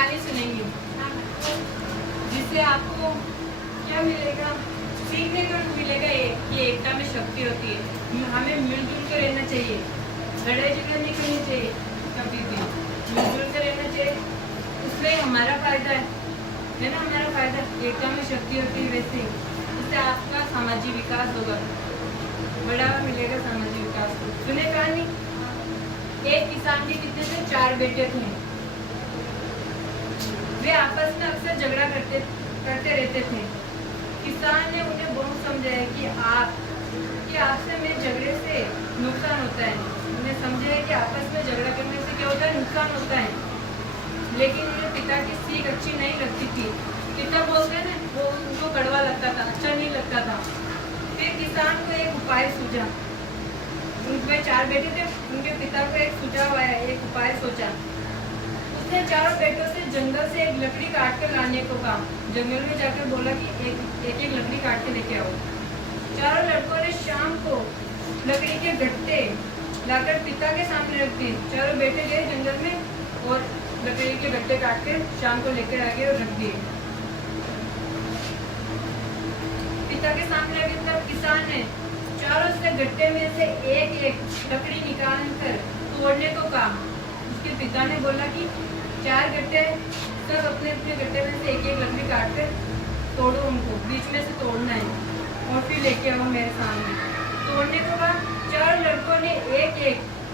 कहानी सुनेंगे जिससे आपको क्या मिलेगा, सीखने को मिलेगा ये कि एकता में शक्ति होती है। हमें मिलजुल कर रहना चाहिए, लड़ाई झगड़ा नहीं करनी चाहिए, कभी भी मिलजुल कर रहना चाहिए। उसमें हमारा फायदा है ना, हमारा फायदा। एकता में शक्ति होती है, वैसे इससे आपका सामाजिक विकास होगा, बढ़ावा मिलेगा सामाजिक विकास को। सुने कहानी, एक किसान के कितने थे, 4 बेटे थे। वे आपस में अक्सर झगड़ा करते रहते थे। किसान ने उन्हें बहुत समझाया कि आपसे में झगड़े से नुकसान होता है। उन्हें समझाया कि आपस में झगड़ा करने से क्या होता है, नुकसान होता है। लेकिन उन्हें पिता की सीख अच्छी नहीं लगती थी। पिता बोलते हैं ना, वो उनको कड़वा लगता था, अच्छा नहीं लगता था। फिर किसान को एक उपाय सूझा। उनके 4 बेटे थे, उनके पिता को एक सुझाव आया, एक उपाय सोचा। उसने 4 बेटों से जंगल से एक लकड़ी काट कर लाने को कहा। जंगल में जाकर बोला कि एक लकड़ी काट के लेके आओ। 4 लड़कों ने शाम को लकड़ी के गट्टे लाकर पिता के सामने रख दिए। 4 बेटे गए जंगल में और लकड़ी के गट्टे काट कर शाम को लेकर आ गए और रख दिए पिता के सामने। रखे तब किसान ने चारों से गट्टे में से एक लकड़ी निकाल कर तोड़ने को कहा। उसके पिता ने बोला कि 4 गट्टे, सब अपने अपने गट्टे में से एक लकड़ी काट कर तोड़ो, उनको बीच में से तोड़ना है और फिर लेके आओ मेरे सामने। तोड़ने को कहा। 4 लड़कों ने एक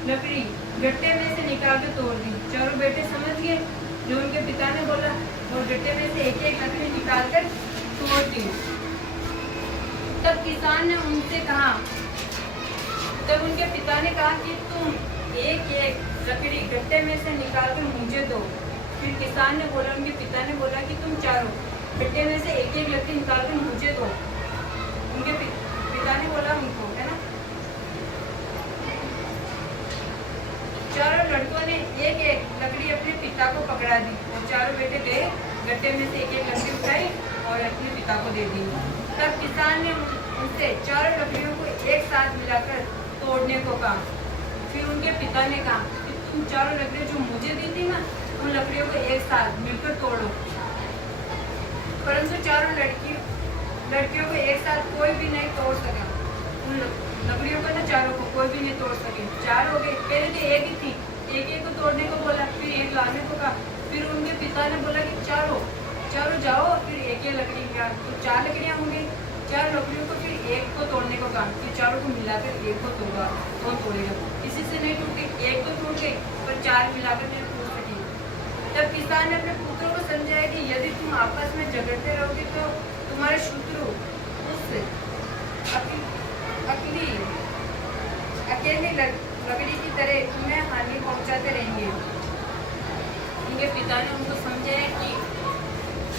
लकड़ी गट्टे में से निकाल कर तोड़ दी। 4 बेटे समझ गए जो उनके पिता ने बोला और गट्टे में से एक लकड़ी निकाल कर तोड़ दी। तब किसान ने उनसे कहा, तब उनके पिता ने कहा कि तुम एक लकड़ी गट्टे में से निकाल कर मुझे दो। फिर किसान ने बोला, उनके पिता ने बोला कि तुम चारों गट्टे में से एक लकड़ी निकाल कर मुझे दो। उनके पिता ने बोला उनको, है ना। 4 लड़कों ने एक लकड़ी अपने पिता को पकड़ा दी और 4 बेटे गए, गट्टे में से एक लकड़ी उठाई और अपने पिता को दे दी। तब किसान ने उनसे 4 लकड़ियों को एक साथ मिलाकर तोड़ने को कहा। फिर उनके पिता ने कहा कि तुम 4 लकड़ियां जो मुझे दी थी ना, उन लकड़ियों को एक साथ मिलकर तोड़ो। परंतु 4 लड़कियों को एक साथ कोई भी नहीं तोड़ सका। उन लकड़ियों को ना 4 को कोई भी नहीं तोड़ सके। 4 हो गए, पहले तो एक ही थी, एक को तोड़ने को बोला, फिर एक लाने को कहा। फिर उनके पिता ने बोला कि चारों जाओ, फिर एक लकड़ी का तो 4 लकड़ियां होंगी। 4 लकड़ियों को फिर एक को तोड़ने को कहा कि 4 को मिलाकर एक को तोड़ा, कौन तोड़ेगा। किसी से नहीं टूटी, एक तो टूट गई पर 4 मिलाकर नहीं टूट सकी। तब किसान ने अपने पुत्रों को समझाया कि यदि तुम आपस में झगड़ते रहोगे तो तुम्हारे शत्रु उससे अकेली लकड़ी की तरह तुम्हें हानि पहुंचाते रहेंगे। उनके पिता ने उनको समझाया कि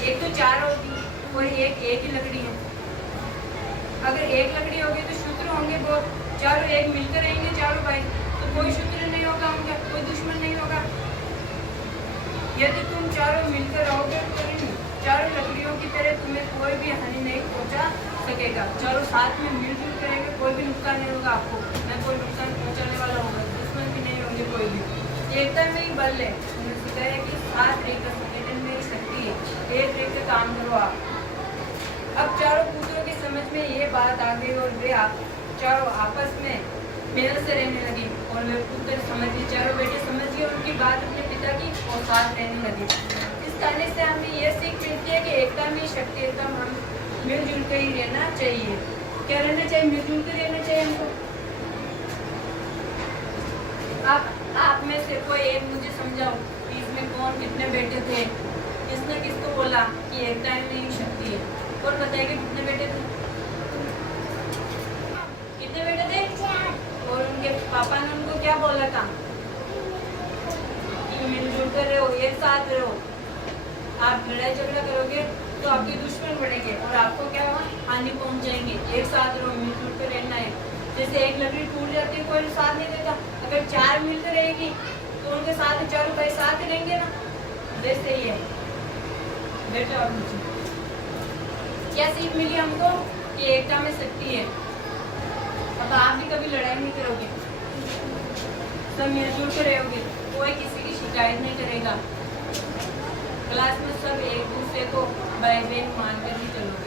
एक तो 4 होगी और एक ही लकड़ी है। अगर एक लकड़ी होगी तो शत्रु होंगे बहुत, 4 एक मिलकर रहेंगे 4 भाई, तो कोई शत्रु नहीं होगा उनका, कोई दुश्मन नहीं होगा। यदि तुम 4 मिलकर रहोगे तो 4 लकड़ियों की तरह तुम्हें कोई भी हानि नहीं पहुंचा सकेगा। 4 साथ में मिलजुल करेंगे, कोई भी नुकसान नहीं होगा आपको, न कोई नुकसान पहुंचाने वाला होगा, दुश्मन भी नहीं होंगे कोई भी। एकता में ही बल है। उन्होंने सिखाया कि साथ रहकर संगठन में शक्ति है, एक रहकर काम करो आप। अब 4 पुत्रों की समझ में ये बात आ गई और वे 4 आपस में मेल से रहने लगे और वे पुत्र समझ गए, 4 बेटे समझ गए उनकी बात अपने पिता की और साथ रहने लगे। इस कहानी से हमें यह सीख मिलती है कि एकता में शक्ति, एकदम हम मिलजुल कर ही रहना चाहिए। क्या रहना चाहिए? मिलजुल कर रहना चाहिए हमको। आप में से कोई एक मुझे समझाओ कि इसमें कौन कितने बेटे थे, किसने किसको बोला कि एकता में ही शक्ति है। कौन बताएगा कितने बेटे थे? कितने बेटे थे? और उनके पापा ने उनको क्या बोला था कि मिलजुल कर रहो, एक साथ रहो। आप लड़ाई झगड़ा करोगे तो आपके दुश्मन बढ़ेंगे और आपको क्या हानि पहुंचाएंगे। एक साथ रहो, मिलजुल कर रहना है। जैसे एक लकड़ी टूट जाती है, कोई साथ नहीं देता। अगर 4 मिलकर रहेगी तो उनके साथ 4 भाई साथ रहेंगे ना, जैसे ही है। बेटा और मुझे क्या सीख मिली हमको कि एकता में शक्ति है। अब आप भी कभी लड़ाई नहीं करोगे, सब मिलजुल कर रहोगे, कोई किसी की शिकायत नहीं करेगा। क्लास में सब एक दूसरे को भाई बहन मान कर ही चलोगे।